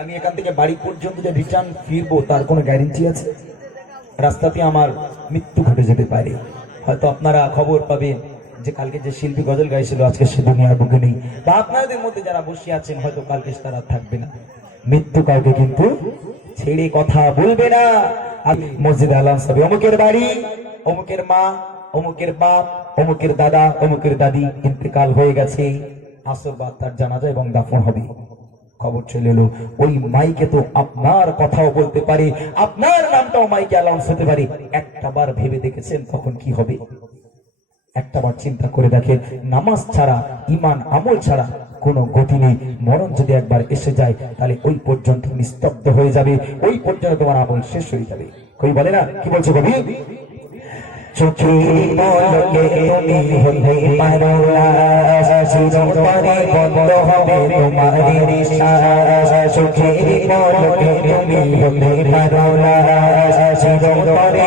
আমি এখান থেকে বাড়ি পর্যন্ত যে রিটার্ন ফিরবো, তার কোনো গ্যারেন্টি আছে? রাস্তাতে আমার মৃত্যু ঘটে যেতে পারে। হয়তো আপনারা খবর পাবেন যে কালকে যে শিল্পী গজল গাইছিল, আজকে সে দুনিয়ার বুকে নেই। বা আপনাদের মধ্যে যারা বসে আছেন, হয়তো কালকে তারা থাকবে না। মৃত্যু কাউকে কিন্তু ছেড়ে কথা বলবে না। মসজিদে আলাম সবে অমুকের বাড়ি, অমুকের মা, অমুকের বাপ, অমুকের দাদা, অমুকের দাদি, ইন্তেকাল হয়ে গেছে। আসর বাদ তার জানাজা এবং দাফন হবে। খবর চলে এলো, ওই মাইকে তো আপনার কথাও বলতে পারে, আপনার নামটাও মাইকে অ্যালাউন্স হতে পারে। একটা বার ভেবে দেখেছেন তখন কি হবে? একটা বার চিন্তা করে দেখেন, নামাজ ছাড়া ইমান আমল ছাড়া কোনো গতি নেই। মরণ যদি একবার এসে যায়, তাহলে ওই পর্যন্ত নিস্তব্ধ হয়ে যাবে। ওই পর্যন্ত তোমার আমল শেষ হয়ে যাবে। কই বলে না? কি বলছো কবি? চোখে পলকে তুমি হতে পারো চিরতরে বন্ধ হবে তোমার নিঃশ্বাস। চোখে পলকে তুমি হতে পারো চিরতরে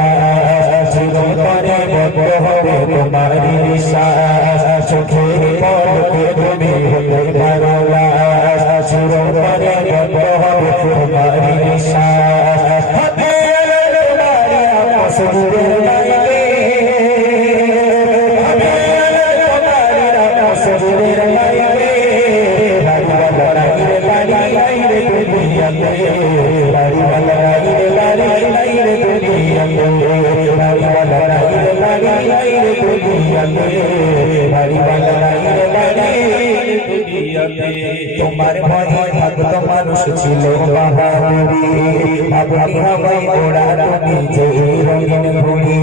হবাই তুমি যে রঙিন ভূমি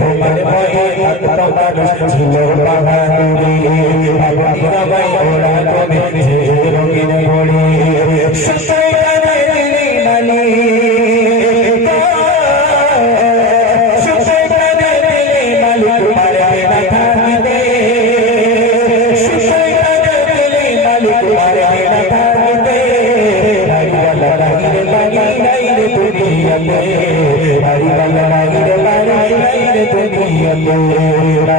তোমার ভয়ে ভক্ত মানুষ ছিল। रे रा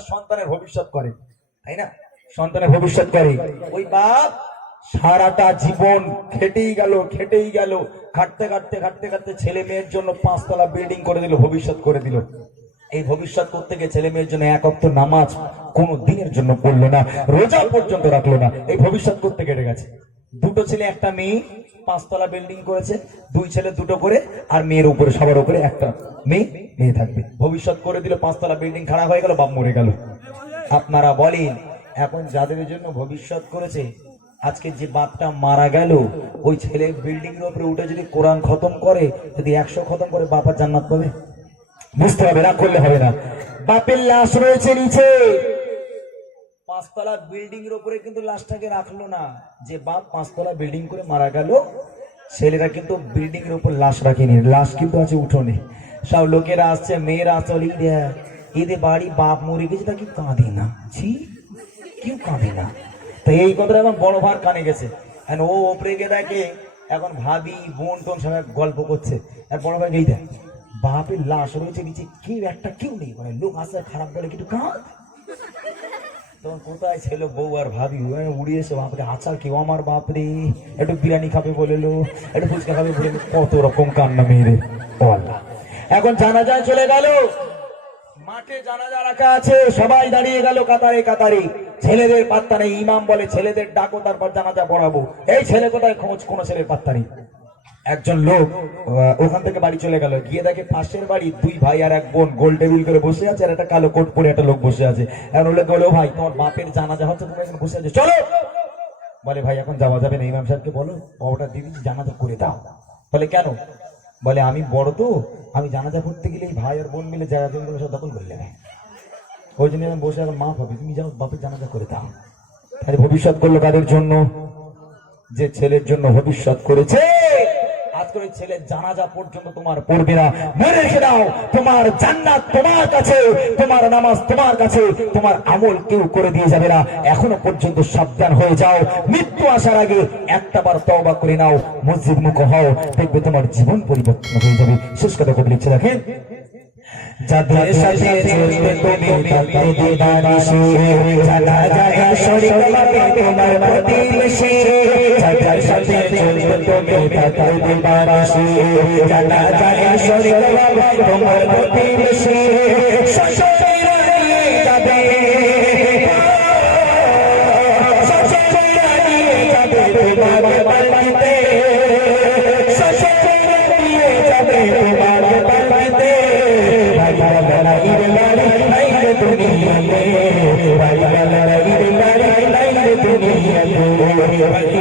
যারা সন্তানের ভবিষ্যৎ করে, তাই না? সন্তানের ভবিষ্যৎ করে। ওই বাপ সারাটা জীবন খেটেই গেল খেটেই গেল। খাটতে খাটতে খাটতে খাটতে ছেলে মেয়ের জন্য পাঁচতলা বিল্ডিং করে দিল, ভবিষ্যৎ করে দিল। এই ভবিষ্যৎ করতে গিয়ে ছেলে মেয়ের জন্য এক অক্ত নামাজ কোনো দিনের জন্য পড়ল না, রোজা পর্যন্ত রাখল না। এই ভবিষ্যৎ করতে কেটে গেছে। দুটো ছেলে, একটা মেয়ে, পাঁচতলা বিল্ডিং করেছে। দুই ছেলে দুটো করে, আর মেয়ের উপরে, সবার উপরে একটা মেয়ে। মেয়ে থাকবে। ভবিষ্যৎ করে দিল পাঁচতলা বিল্ডিং খারাপ হয়ে গেল, বাপ মরে গেল। আপনারা বলেন, এখন যাদের জন্য ভবিষ্যৎ করেছে, আজকে যে বাপটা মারা গেল, ওই ছেলে বিল্ডিং এর উপরে উঠে যদি কোরআন খতম করে, যদি একশো খতম করে বাপার জান্নাত পাবে? বুঝতে হবে না, করলে হবে না। বাপের লাশ রয়েছে নিচে। পাঁচতলা বিল্ডিং এর উপরে কিন্তু লাশটাকে রাখল না। যে বাপ পাঁচতলা বিল্ডিং করে মারা গেল ছেলেরা কিন্তু বিল্ডিং এর উপর লাশ রাখেনি লাশ কিন্তু আছে উঠোনে। সব লোকেরা আসছে মেয়েরা আসছে বলে, "ঈদে, ঈদে বাড়ি বাপ মরে গেছে তা কাঁদে না? ছি কেউ কাঁদে না। তো এই কথাটা এখন বড় ভার কানে গেছে। এখন ও ওপরে গিয়ে দেখে এখন ভাবি বোন টোন সবাই গল্প করছে। আর বড় ভাই এই দেখ বাপের লাশ রয়েছে নিচে কেউ একটা কেউ নেই। মানে লোক আসে খারাপ বলে কিন্তু কাঁদ তখন কোথায় ছিল বউ আর ভাবি? ওখানে উড়িয়েছে বাপরে, আচার কেউ? আমার বাপরে, একটু বিরিয়ানি খাবে বলে লো একটু ফুচকা খাবে বলে কত রকম কান্না মেয়েরে। এখন জানাজায় চলে গেল। মাঠে জানাজা রাখা আছে, সবাই দাঁড়িয়ে গেল কাতারে কাতারে। ছেলেদের পাত্তা নেই, ইমাম বলে ছেলেদের ডাকো, তারপর জানাজা পড়াবো। এই ছেলে কোথায়? খোঁজ, কোনো ছেলের পাত্তা নেই। একজন লোক ওখান থেকে বাড়ি চলে গেল। গিয়ে দেখে পাশের বাড়ি দুই ভাই আর এক বোন গোল টেবিল করে বসে আছে আর একটা কালো কোট পরে একটা লোক বসে আছে। এখন বলে, "ও ভাই, তোমার বাপের জানাজা হচ্ছে, তুমি এখানে বসে আছে। চলো! বলে, ভাই, এখন যাওয়া যাবে না। ইমাম সাহেবকে বলো, বাবাটা, দিদি, জানাজা করে দাও। বলে, কেন? বলে, আমি বড় তো, আমি জানাজা করতে গেলে এই ভাই আর বোন মিলে জায়গা জমিগুলো সব দখল করে নেবে। ওই জন্য আমি বসে এখন মা ভাবি তুমি যাও, বাপের জানাজা করে দাও। তাহলে ভবিষ্যৎ করল কাদের জন্য? যে ছেলের জন্য ভবিষ্যৎ করেছে। আজকে ছেলে জানাজা পর্যন্ত তোমার পড়বে না। মনে রেখে দাও। তোমার জান্নাত তোমার কাছে, তোমার নামাজ তোমার কাছে, তোমার আমল কেউ করে দিয়ে যাবে না। এখনও পর্যন্ত সাবধান হয়ে যাও। মৃত্যু আসার আগে একটা বার তওবা করে নাও। মসজিদ মুখ হও। দেখবে তোমার জীবন পরিবর্তন হয়ে যাবে। শেষ কথা করে লিখছে দেখেন। যাদের সাথে চলবে তুমি তাদের দিদারি সুরে। জানা যায় শরীর কলাপে তোমার প্রতি মিশে।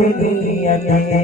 दुनिया में